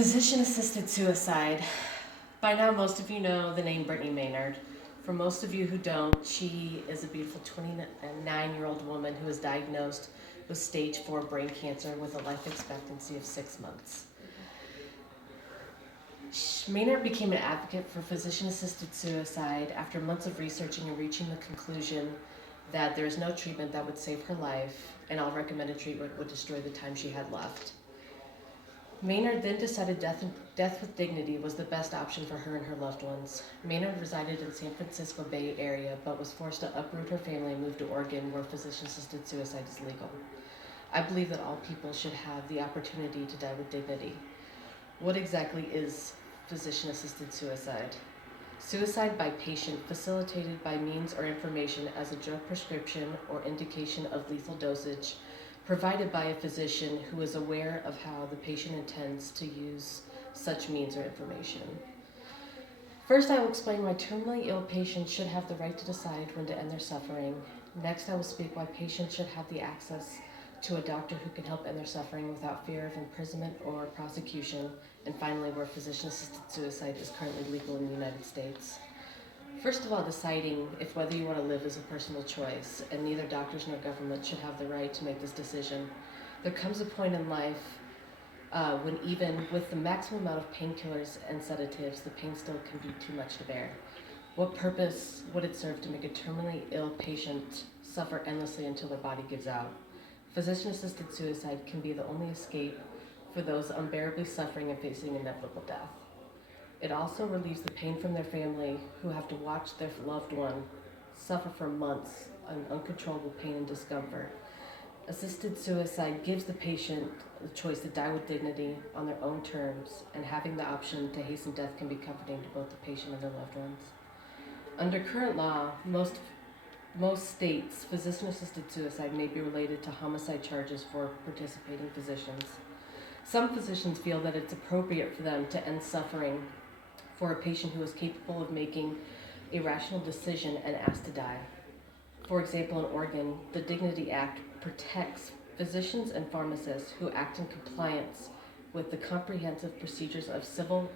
Physician-assisted suicide. By now, most of you know the name Brittany Maynard. For most of you who don't, she is a beautiful 29-year-old woman who was diagnosed with stage 4 brain cancer with a life expectancy of 6 months. Maynard became an advocate for physician-assisted suicide after months of researching and reaching the conclusion that there is no treatment that would save her life, and all recommended treatment would destroy the time she had left. Maynard then decided death with dignity was the best option for her and her loved ones. Maynard resided in San Francisco Bay Area, but was forced to uproot her family and move to Oregon, where physician-assisted suicide is legal. I believe that all people should have the opportunity to die with dignity. What exactly is physician-assisted suicide? Suicide by patient facilitated by means or information as a drug prescription or indication of lethal dosage provided by a physician who is aware of how the patient intends to use such means or information. First, I will explain why terminally ill patients should have the right to decide when to end their suffering. Next, I will speak why patients should have the access to a doctor who can help end their suffering without fear of imprisonment or prosecution. And finally, where physician-assisted suicide is currently legal in the United States. First of all, deciding if whether you want to live is a personal choice, and neither doctors nor government should have the right to make this decision. There comes a point in life when even with the maximum amount of painkillers and sedatives, the pain still can be too much to bear. What purpose would it serve to make a terminally ill patient suffer endlessly until their body gives out? Physician-assisted suicide can be the only escape for those unbearably suffering and facing inevitable death. It also relieves the pain from their family who have to watch their loved one suffer for months on uncontrollable pain and discomfort. Assisted suicide gives the patient the choice to die with dignity on their own terms, and having the option to hasten death can be comforting to both the patient and their loved ones. Under current law, most states, physician-assisted suicide may be related to homicide charges for participating physicians. Some physicians feel that it's appropriate for them to end suffering for a patient who is capable of making a rational decision and asked to die. For example, in Oregon, the Dignity Act protects physicians and pharmacists who act in compliance with the comprehensive procedures of civil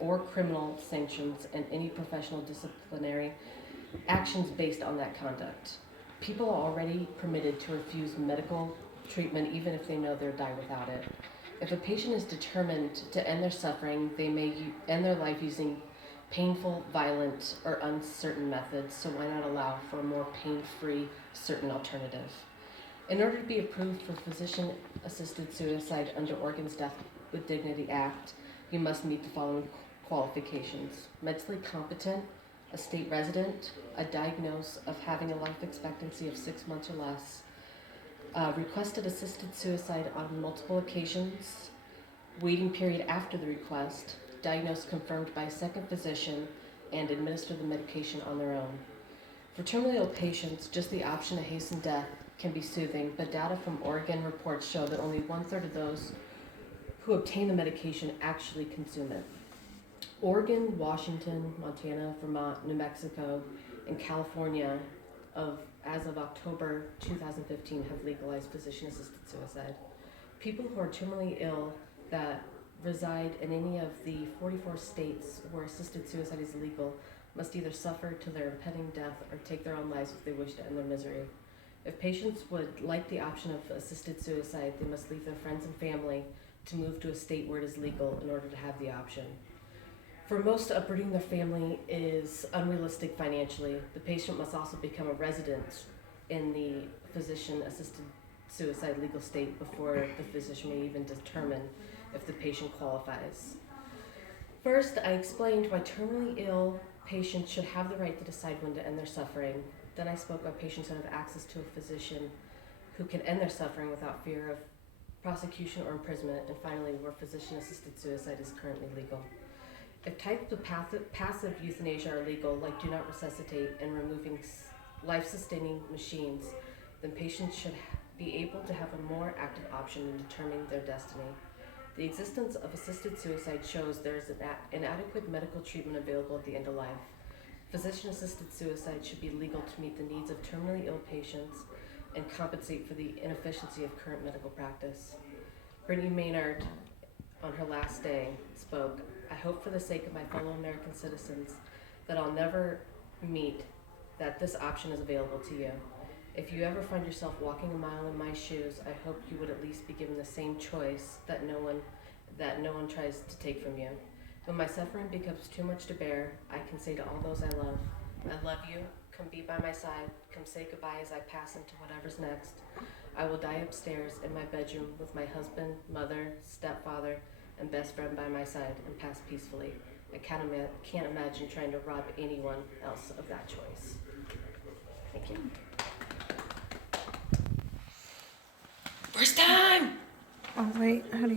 or criminal sanctions and any professional disciplinary actions based on that conduct. People are already permitted to refuse medical treatment even if they know they'll die without it. If a patient is determined to end their suffering, they may end their life using painful, violent, or uncertain methods, so why not allow for a more pain-free, certain alternative? In order to be approved for physician-assisted suicide under Oregon's Death with Dignity Act, you must meet the following qualifications: mentally competent, a state resident, a diagnosis of having a life expectancy of 6 months or less, requested assisted suicide on multiple occasions, waiting period after the request, diagnosis confirmed by a second physician, and administer the medication on their own. For terminally ill patients, just the option to hasten death can be soothing, but data from Oregon reports show that only 1/3 of those who obtain the medication actually consume it. Oregon, Washington, Montana, Vermont, New Mexico, and California as of October 2015 have legalized physician-assisted suicide. People who are terminally ill that reside in any of the 44 states where assisted suicide is legal must either suffer to their impending death or take their own lives if they wish to end their misery. If patients would like the option of assisted suicide, they must leave their friends and family to move to a state where it is legal in order to have the option. For most, uprooting their family is unrealistic financially. The patient must also become a resident in the physician-assisted suicide legal state before the physician may even determine if the patient qualifies. First, I explained why terminally ill patients should have the right to decide when to end their suffering. Then I spoke about patients who have access to a physician who can end their suffering without fear of prosecution or imprisonment, and finally, where physician-assisted suicide is currently legal. If types of passive euthanasia are legal, like do not resuscitate and removing life-sustaining machines, then patients should be able to have a more active option in determining their destiny. The existence of assisted suicide shows there is inadequate medical treatment available at the end of life. Physician-assisted suicide should be legal to meet the needs of terminally ill patients and compensate for the inefficiency of current medical practice. Brittany Maynard on her last day, spoke, "I hope for the sake of my fellow American citizens that I'll never meet that this option is available to you. If you ever find yourself walking a mile in my shoes, I hope you would at least be given the same choice that no one tries to take from you. When my suffering becomes too much to bear, I can say to all those I love you, come be by my side, come say goodbye as I pass into whatever's next. I will die upstairs in my bedroom with my husband, mother, stepfather, and best friend by my side and pass peacefully. I can't imagine trying to rob anyone else of that choice." Thank you. First time! Oh, wait, how do you